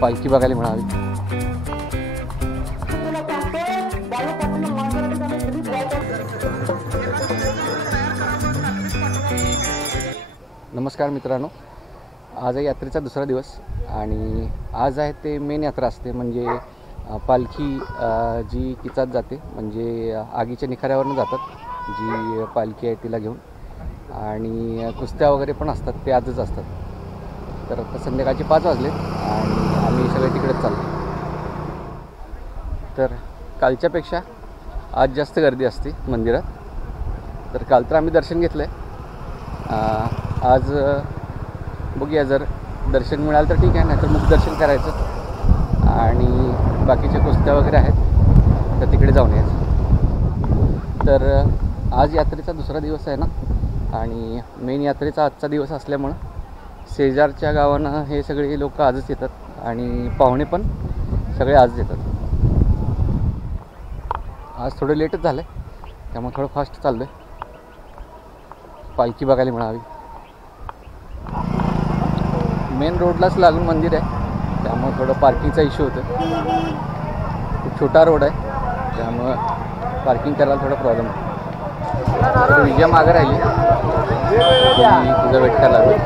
पालखी बघायला मिळावी। नमस्कार मित्रांनो, आज आहे यात्रेचा दुसरा दिवस आणि आज आहे ते मेन यात्रा असते, म्हणजे पालखी जी किचात जाते, म्हणजे आगीच्या निखाऱ्यावरनं जातात जी पालखी आहे तिला घेऊन, आणि कुस्त्या वगैरे पण असतात, ते आजच असतात। तर आता संध्याकाळचे 5 वाजले आणि आम्ही सगळे तिकडेच चाललो। तर कालच्यापेक्षा आज जास्त गर्दी असते मंदिरात। तर काल तर आम्ही दर्शन घेतलं आहे, आज बघूया, जर दर्शन मिळालं तर ठीक आहे, नाही तर मग दर्शन करायचं आणि बाकीच्या कुस्त्या वगैरे आहेत तर तिकडे जाऊन यायचं। तर आज यात्रेचा दुसरा दिवस आहे ना, आणि मेन यात्रेचा आजचा दिवस असल्यामुळं शेजारच्या गावांना हे सगळे लोक आजच येतात आणि पाहुणे पण सगळे आजच येतात। आज थोडं लेटच झालं आहे, त्यामुळे थोडं फास्ट चाललं आहे, पालखी बघायला मिळावी। मेन रोडलाच लागून मंदिर आहे, त्यामुळे थोडं पार्किंगचा इश्यू होतो। खूप छोटा रोड आहे, त्यामुळं पार्किंग करायला थोडा प्रॉब्लेम होतो। तर विजया मागं राहिली, तुझा वेट करायला लागलो।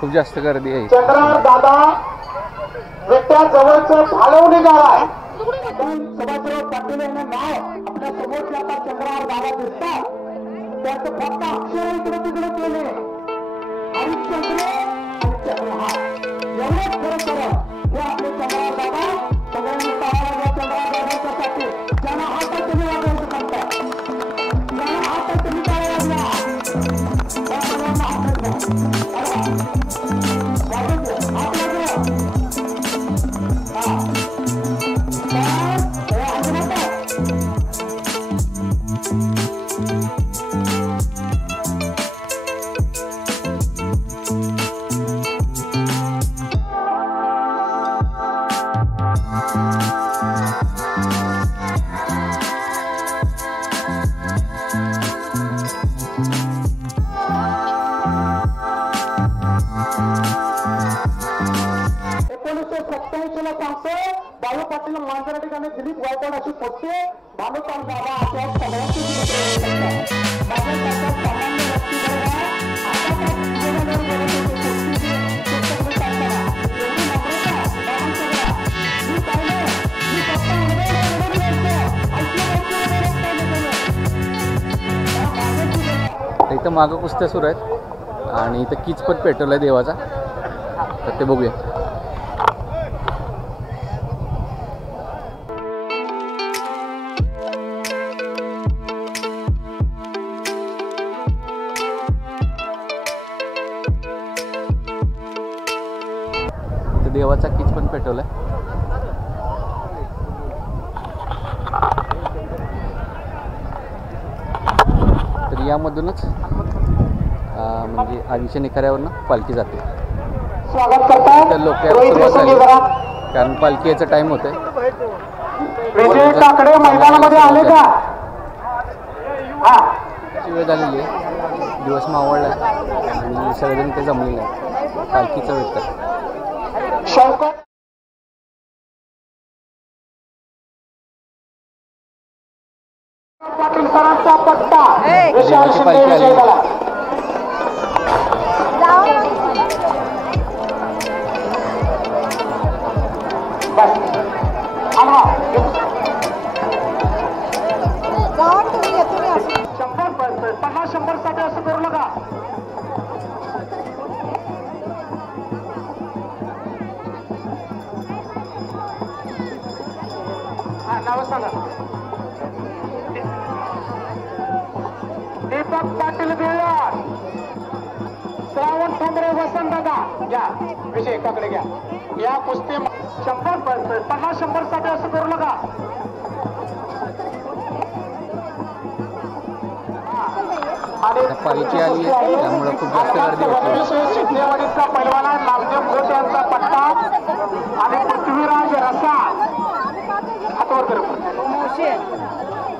खूप जास्त गर्दी आहे। चंद्रहार दादा विट्या जवळचं भालवणी गाव आहे। सुभाषराव पाटील यांना नाव आपल्या समोर आता चंद्रहार दादा दिसतात, त्याचं फक्त अक्षर इकडे तिकडे केले, हरिश्चंद्र आणि चंद्रहार एवढंच फरक करत हे आपले चंद्रहार दादा। सगळ्यांनी टाळा चंद्रहार दादाच्यासाठी, ज्यांना हातात तुम्ही वाजवायचं म्हणतात, ज्यांना हातात तुम्ही टाळा वाजवा, त्या सगळ्यांना हातात घ्या। बाळू पाटील मांजरा ठिकाणी दिलीप गायकवाड अशी पोट्टे भालूताल बाबा अशा सगळ्यांची इथं मागं कुस्त्या सुरू आहेत आणि इथं कीच पण पेटवला आहे देवाचा, तर ते बघूया। देवाचा कीच पण पेटवलाय। तर यामधूनच म्हणजे आगीच्या निखाऱ्यावरनं पालखी जाते। तर लोक सुरुवात झाली, कारण पालखी याचा टाइम होतोय। मैदानामध्ये आले का? वेळ झालेली आहे, दिवस मावळला आणि सगळेजण ते जमलेले आहे पालखीचा वेळ तर। पाटील सरांचा पट्टा देवाची पालखी आली। बस 100 50 100 साठी असं करू नका. नाव सांगा. दीपक पाटील बिल्लार, श्रावण ठोंबरे, वसंत दादा घ्या विषय एकाकडे घ्या. या कुस्ती 100 50 100 साठी असं करू नका. पालखी आली आहे त्यामुळे खूप जास्त गर्दी होती. सिद्धेवाडीचा पैलवान नामदेव घोट यांचा पट्टा आणि पृथ्वीराज रसा हातवर करू.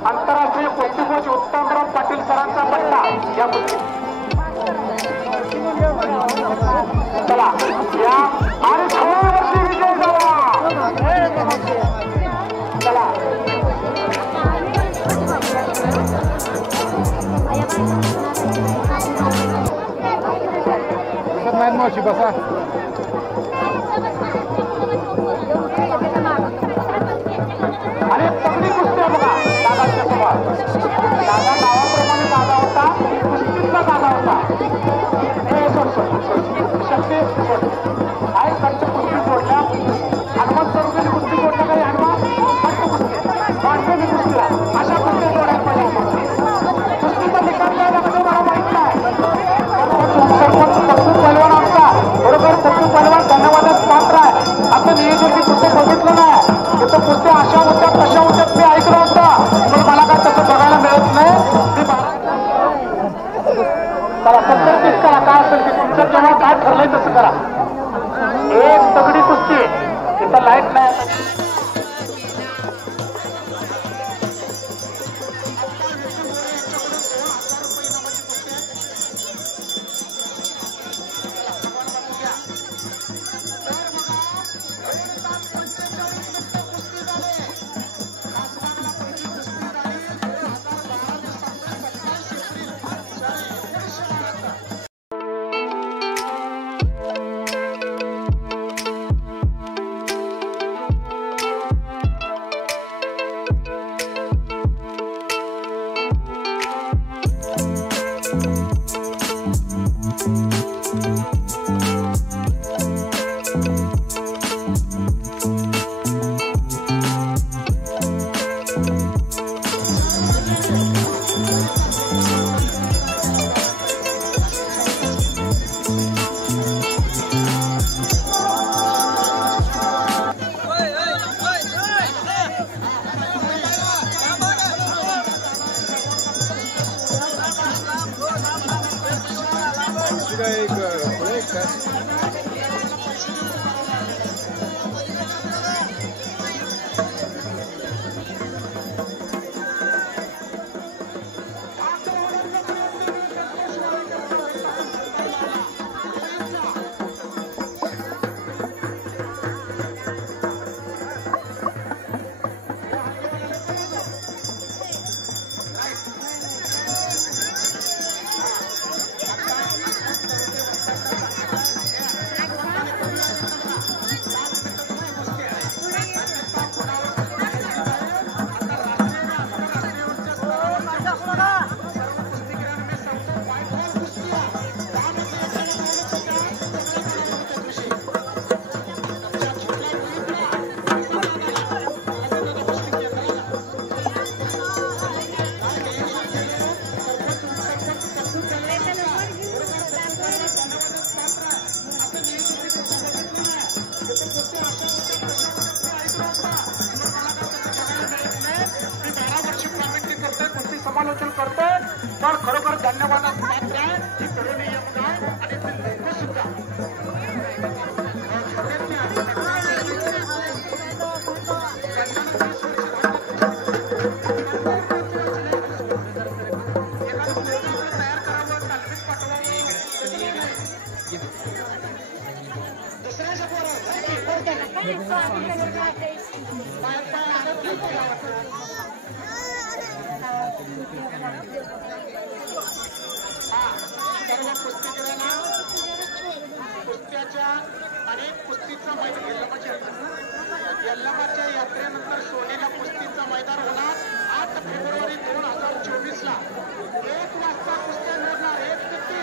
आंतरराष्ट्रीय कुस्तीकोच उत्तमराव पाटील सरांचा पट्टा या कुस्ती. चला या आणि थोडी विजय झाला. चला नाही मावशी बसा. आणि तगडी कुस्ती बघा दादाच्या समोर. दादा नावाप्रमाणे दादा होता, कुस्तीचा दादा होता. हे शक्ती आहे कंच कुस्ती सोडल्या. हनुमान चौधरी कुस्ती सोडल्या काही हनुमान कंच कुस्ती वाटणी कुस्तीला अशा कुस्ती सोडायला पाहिजे. कुस्तीचा निकाल काय लागतो मला माहित नाही. पैलवान आमचा बरोबर पप्पू पैलवान धन्यवादास पात्र आहे. असं नियोजन मी कुठे बघितलं नाही. तिथं कुस्ती अशा होत्या कशा होत्यात मी ऐकलं होतं, पण मला काय तसं बघायला मिळत नाही. चला 70-30 करा. काय असेल ते तुमचं जेव्हा काय ठरलंय तसं करा. एक तगडी कुस्ती तिथं लाईट नाही. समालोचन करतोय तर खरोखर धन्यवादास पात्र आहे. ही करुणीय मुलं आहे आणि ते लोक सुद्धा सर्व कुस्तीगिरांना कुस्त्याच्या आणि कुस्तीचा माहिती घेतलं पाहिजे. यल्लमाच्या यात्रेनंतर सोनेला कुस्तीचं मैदान होणार 8 फेब्रुवारी 2024 ला 1 वाजता कुस्त्या लढणार 1 ते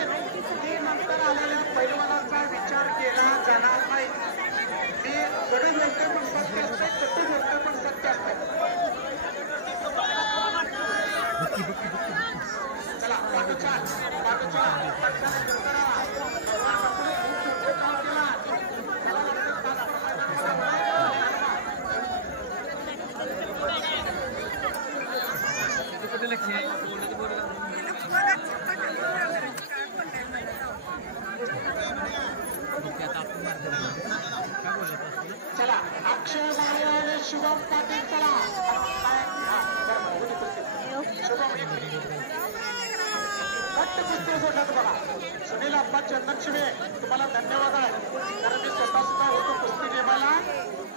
3 नंतर आलेल्या पैलवानांचा विचार केला जाणार नाही. मी गडी बोलते पण सत्य असते, कट्टी बोलते पण सत्य असते. चला पाठोपाठ चला अक्षय माळे आणि शुभम पाटील. चला शुभम घट्ट कुस्ती सोडला तुम्हाला. सुनील अप्पा चंदनशिवे तुम्हाला धन्यवाद आहे, कारण मी स्वतः सुद्धा होतो कुस्ती नेमाला.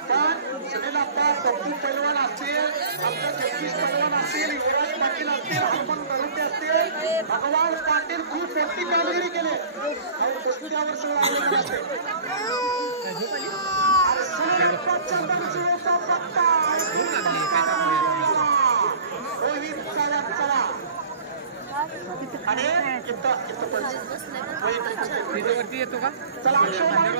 पण सुनील अप्पा बब्बू पैलवान असतील, आमचे जगदीश पैलवान असतील, युवराज पाटील असतील, हनुमान गरुटे असतील, भगवान पाटील खूप मोठी कामगिरी केली आणि कुस्त्यावर सगळं आलेलं असते. सुनील अप्पा चंदनशिवेचा पत्ता रोहित साहेब. चला आणि इथं वरती येतो का? चला अक्षय गाडी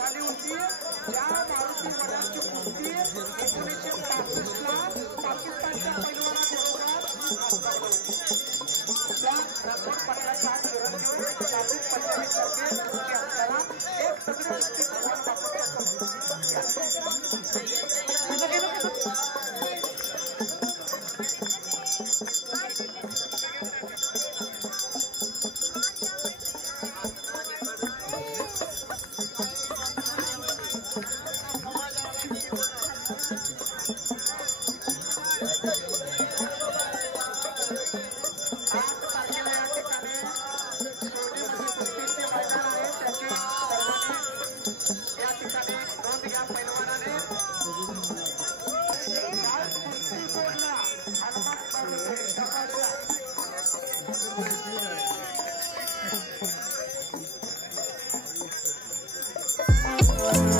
झाली होती. ज्या मारुती वडाची कुस्ती 1965 ला पाकिस्तानच्या पैलवानाबरोबर त्या राजकोट पट्ट्याचा चिरंजीव शाहिद पठाणी सारखे कुस्ती असताना एक सगळी भगवान Thank you.